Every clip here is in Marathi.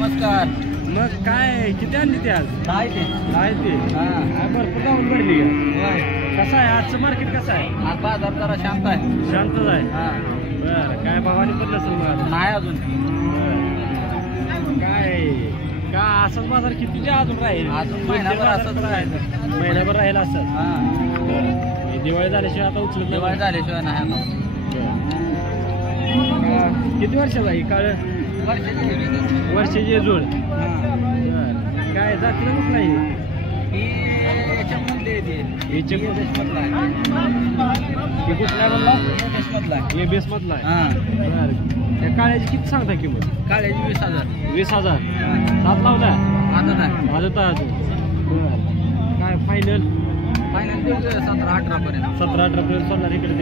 नमस्कार. मग काय किती आणली ती आज? काय ते काय ते भरपूर जाऊन भरली का? कसं आहे आजचं मार्केट कसं आहे? आज बाजार जरा शांत आहे. शांतच आहे. बरं काय भावाने पण नसेल मग नाही अजून. काय का असंच बाजार किती ते अजून राहील? अजून महिनाभर असंच राहील. महिनाभर राहील असं. दिवाळी झाल्याशिवाय आता उचलत दिवाळी झाल्याशिवाय नाही आता. किती वर्षाचा आहे काळ? वर्षाची जोड. काय जातीला कुठला आहे? कुठला म्हणला? हे बेस मधला आहे. त्या काळ्याची किती सांगता किंमत? काळ्याची 20,000. 20,000. सात लावला आता नाही अजून काय फायनल? फायनल 17-18 पर्यंत. 17-18 पर्यंत सोडणार इकडे.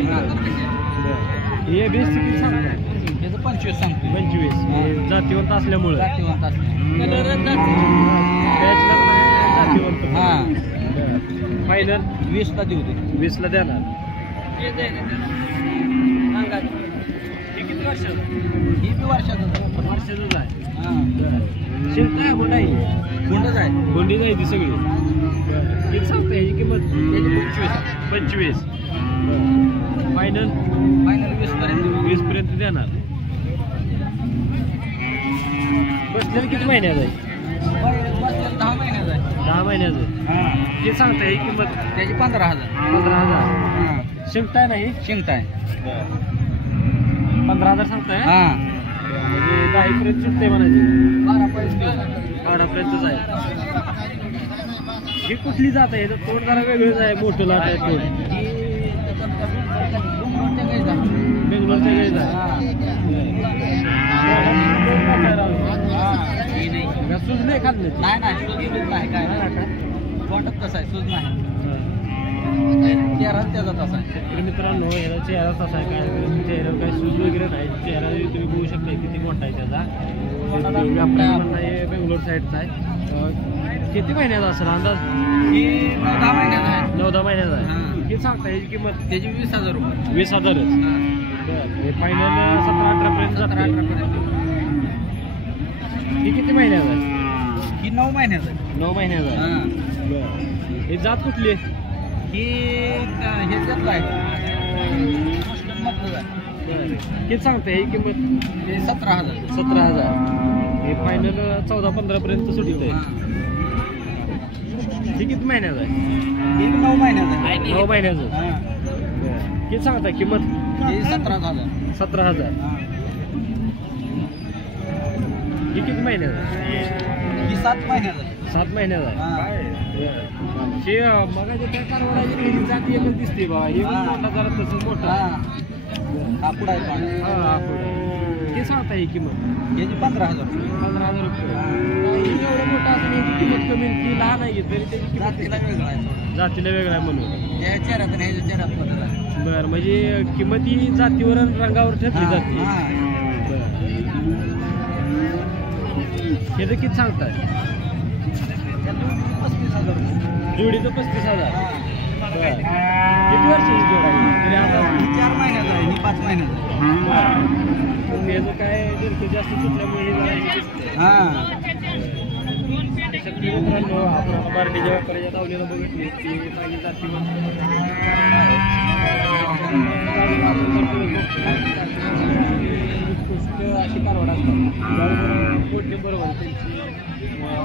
हे बेस किती सांगता? त्याचं 25 सांगतो. 25 जातीवंत असल्यामुळे. जातीवंत असल्यामुळे. जातीवंत. फायनल 20ला देऊ दे. 20ला देणार. किती वर्षाचं? ही बी वर्षाचं. वर्षाचंच आहे. शेत आहे हुंडा आहे. गुंडच आहे. गुंडी नाही ती सगळी. किती सांगता याची किंमत? 25. फायनल 20 पर्यंत. 20 पर्यंत देणार. बसलेलं किती महिन्याचं आहे? 10 महिन्याचा आहे. 10 महिन्याचं. किती सांगता याची किंमत? त्याची 15,000. 15,000. शिंकताय नाही? शिंगत आहे. 15,000 सांगताय? म्हणजे 10 पर्यंत शिकते म्हणायची. 12 पर्यंतच आहे. ही कुठली जात आहे? तोंड जरा वेगळंच आहे. मोठं लाट आहे तोंड. बेंगलोरच्या गाईच आहे. सूज नाही खाल्ली? नाही सूज नाही. काय तोंडात कसं आहे? सूज नाही. चेहरा त्याचा तसा आहे. शेतकरी मित्रांनो याचा चेहरा तसा आहे. काय चेहऱ्यावर काही सूज वगैरे नाही. चेहरा तुम्ही बघू शकता किती मोठा आहे त्याचा. बेंगलोर साईडचा आहे. किती महिन्याचा असेल अंदाज? 9-10 महिन्याचा आहे. 9-10 महिन्याचा आहे. किती सांगता याची किंमत? त्याची 20,000 रुपये. 20,000च. फायनल 17-18 पर्यंत. 17-18 पर्यंत. ही किती महिन्याचा आहे? ही 9 महिन्याचा आहे. 9 महिन्याचा आहे. ही जात कुठली आहे? ही हे जातलं आहे. किती सांगता ही किंमत? 17,000. 17,000. हे फायनल 14-15 पर्यंत सुटत आहे. ही किती महिन्याचा आहे? ही 9 महिन्याचा आहे. 9 महिन्याचं. किती सांगता किंमत? ही 17,000. 17,000. ही किती महिन्याचं आहे? ही 7 महिन्याचा आहे. 7 महिन्याचा आहे. मग त्या कारवाडाची जाती एकच दिसते बाबा. हे मोठा जरा तसं मोठा. कापड आहे. किती सांगता ही किंमत? याची 15,000. 15,000 रुपये. एवढं मोठं असं याची किंमत कमी ती लहान आहे तरी त्याची किंमत जातीला वेगळा आहे. जातीला वेगळा आहे म्हणून. या चेहऱ्यात आणि ह्याच्या चेहऱ्यात बदल आहे. बरं म्हणजे किंमत ही जातीवर रंगावर ठरली जाते. हे किती सांगताय? जोडीचं 35,000. किती वर्षाची जोड आहे? तरी आता 4 महिन्याचा आहे. 5 महिन्याचा आहे. याचं काय जर जास्त सुटल्यामुळे शेतकरी मित्रांनो आपण बार्डीच्या व्यापाऱ्याच्या तावलीला बघितली ती माझी जाती उत्कृष्ट अशी कारवाड असतात. पोटणे बरोबर त्यांची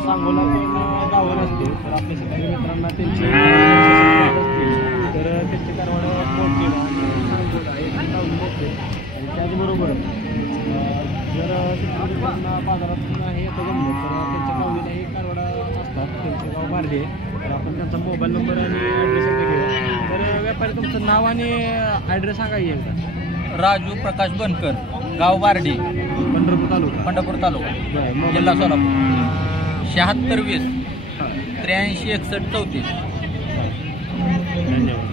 सांगोला पण गावर असते. तर आपल्या शेतकरी मित्रांना त्यांची तर त्यांची कारवाड पोटणेला आणि सांगोला हे लावून बघते. आणि त्याचबरोबर जर शेतकरी मित्रांना बाजारातून हे येतं जमलं तर त्यांच्या गावीला हे कारवाडा असतात. त्यांचे गाव बार्डी आहे. तर आपण त्यांचा मोबाईल नंबर आणि ॲड्रेस घेऊया. तर व्यापारी तुमचं नाव आणि ॲड्रेस सांगा येईल का? राजू प्रकाश बनकर, गाव बार्डी, पंढरपूर तालुका. जिल्हा सोलापूर. 7620 83 61 34. धन्यवाद.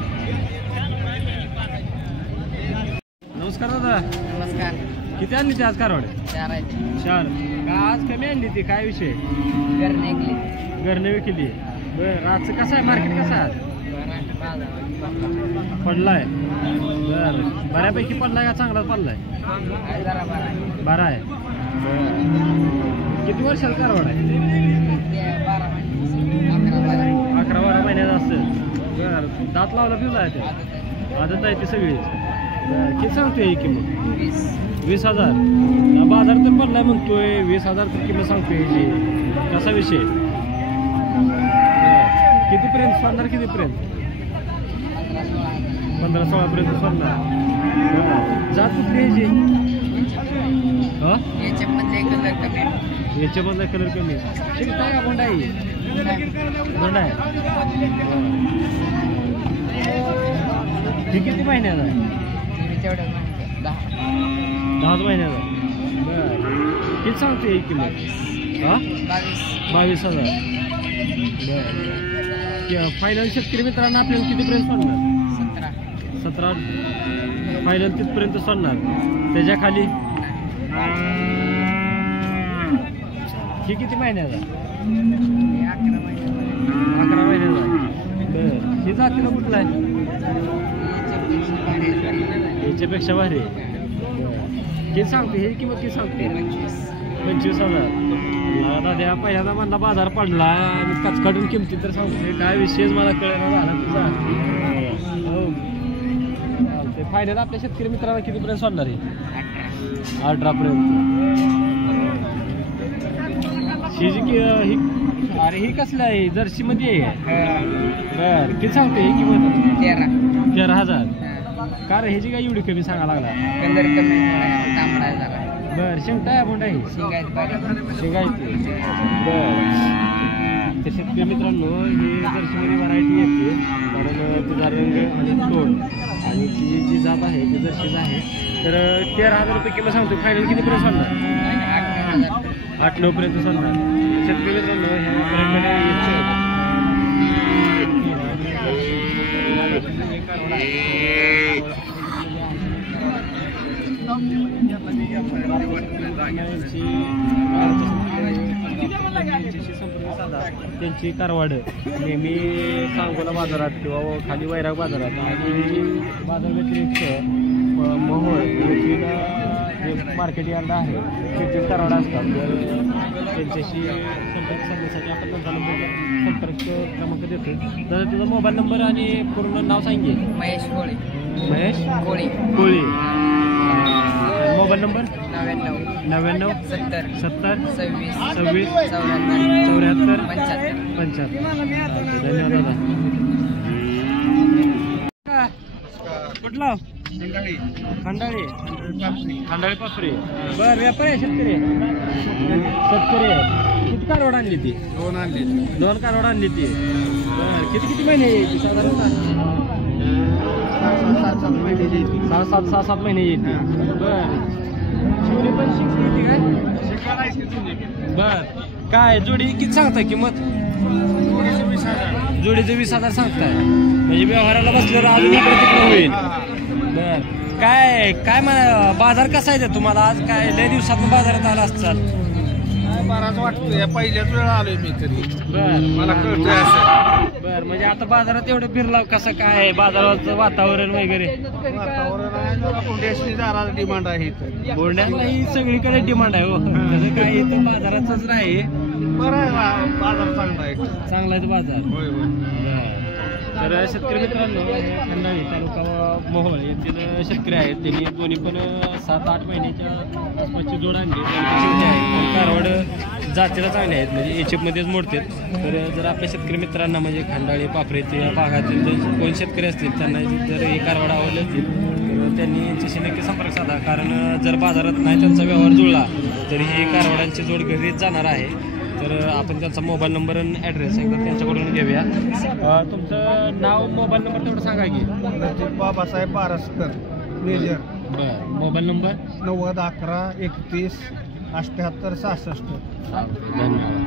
नमस्कार दादा. नमस्कार. किती आणली ती आज कारवाड? 4 आहेत. 4 का आज कमी आणली ती? काय विषय? घरने विकली. बरं आजचं कसं आहे मार्केट? कसं आहे आज? पडलाय. बरं बऱ्यापैकी पडलाय का चांगलाच पडलाय? 12 आहे. किती वर्षाचा कारवाड आहे? 11-12 महिन्याचा असेल. बरं, दात लावला पिवला आहे ते? आदत आहे ते सगळी. किती सांगतोय ही किंमत? 20,000. बाजार तर पडलाय म्हणतोय, 20,000 तर किंमत सांगतोय ह्याची. कसा विषय? कितीपर्यंत सोडणार? कितीपर्यंत? 15-16 पर्यंत सोडणार. जात कुठली ह्याची? याच्यामधला कलर कमी शिकता का? कोंडा आहे? कोंडा आहे. हे किती महिन्याचा आहे? 10 महिन्याचा. बरं, किती सांगते ही किंमत? 22,000. बरं, फायनल शेतकरी मित्रांना आपल्याला कितीपर्यंत सोडणार? 17. फायनल तिथपर्यंत सोडणार. त्याच्या खाली? ही किती महिन्याचा? 11 महिन्याचा. बरं, ही जातीला कुठला आहे? याच्यापेक्षा भारी आहे. किती सांगते ही किंमत? किती सांगते? 25,000. दादा पहिल्यांदा म्हणला बाजार पडला आणि कचकाटून किमती तर सांगते. काय विषयच मला कळेना झाला तुझा. हो, ते फायनल आपल्या शेतकरी मित्रांना कितीपर्यंत सोडणार आहे? 18 पर्यंत. ही जी ही अरे ही कसलं आहे? जर्सी मध्ये आहे. बर, किती सांगते ही किंमत? 13,000. का रे ह्याची काय एवढी कमी सांगा लागला? कलर कमी झाला. बर, शेंगटा आहे बोंडा ही शेंगायची. बर, ते शेतकरी मित्रांनो ही जर्सीमध्ये व्हरायटी येते. कारण तिचा रंग आणि तोंड आणि ती जी जात आहे ती जर्सीच आहे. तर 13,000 रुपये किलो सांगतो. फायनल कितीपर्यंत सोडणार? 8-9 पर्यंत सोडणार. शेतकरी मित्रांनो ह्या त्यांची कारवाड नेहमी सांगोला बाजारात किंवा खाली वैराग बाजारात आणि बाजार व्यतिरिक्त मोहोळ येथील जे मार्केट यार्ड आहे तेथील कारवाड असतात. तर त्यांच्याशी संपर्क साधण्यासाठी आपण त्यांचा नंबर संपर्क क्रमांक देतो. तर तुझा मोबाईल नंबर आणि पूर्ण नाव सांगेल. महेश कोळी. महेश कोळी. Mobile number 99 70 26 74 75. धन्यवाद दादा. कुठला? खंडाळी. खंडाळी पापरी. बर, व्यापारी आहे? शेतकरी आहे? किती कारवाड आणली ती? 2 कारवाड आणली ती. बर, किती महिने येते साधारण? 6-7 महिने येते. बर, शिवरी पण शिकली येते काय? बर, काय जोडी किती सांगताय किंमत? जोडीचं 20,000 सांगताय. म्हणजे व्यवहाराला बसलेलं अजून इकडे तिकडे होईल. बर, काय म्हणा बाजार कसा आहे तुम्हाला? आज काय लय दिवसात बाजारात आला असतात? बराच वाटतोय. पहिल्याच वेळा आलोय मी तरी. बर, मला कळतंय असं. बर, म्हणजे आता बाजारात एवढं फिरला कसं काय बाजाराचं वातावरण वगैरे? वातावरण आहे जरा कोंड्याशी जरा डिमांड आहे इथं. बोंड्याला ही सगळीकडे डिमांड आहे. हो, तसं काय इथं बाजाराचंच नाही. बरं आहे बाजार चांगला आहे. चांगला आहे बाजार. होय होय. तर शेतकरी मित्रांनो खंडाळी तालुका मोहोळ येथील शेतकरी आहेत. त्यांनी दोन्ही पण 7-8 महिन्याच्या आसपासची जोड आणली. कारवाड जातीला चांगले आहेत, म्हणजे एचएफमध्येच मोडतात. तर जर आपल्या शेतकरी मित्रांना म्हणजे खंडाळी पापरेतील या भागातील जर कोण शेतकरी असतील त्यांना जर हे कारवाड आवडले असतील तर त्यांनी यांच्याशी नक्की संपर्क साधा. कारण जर बाजारात नाही त्यांचा व्यवहार जुळला तर ही कारवाडांची जोड घरीच जाणार आहे. तर आपण त्यांचा मोबाईल नंबर आणि ॲड्रेस एकदा त्यांच्याकडून घेऊया. तुमचं नाव मोबाईल नंबर तेवढं सांगा की. बाबासाहेब पारसकर मेजर. बरं, मोबाईल नंबर 90 11 31 78 66. धन्यवाद.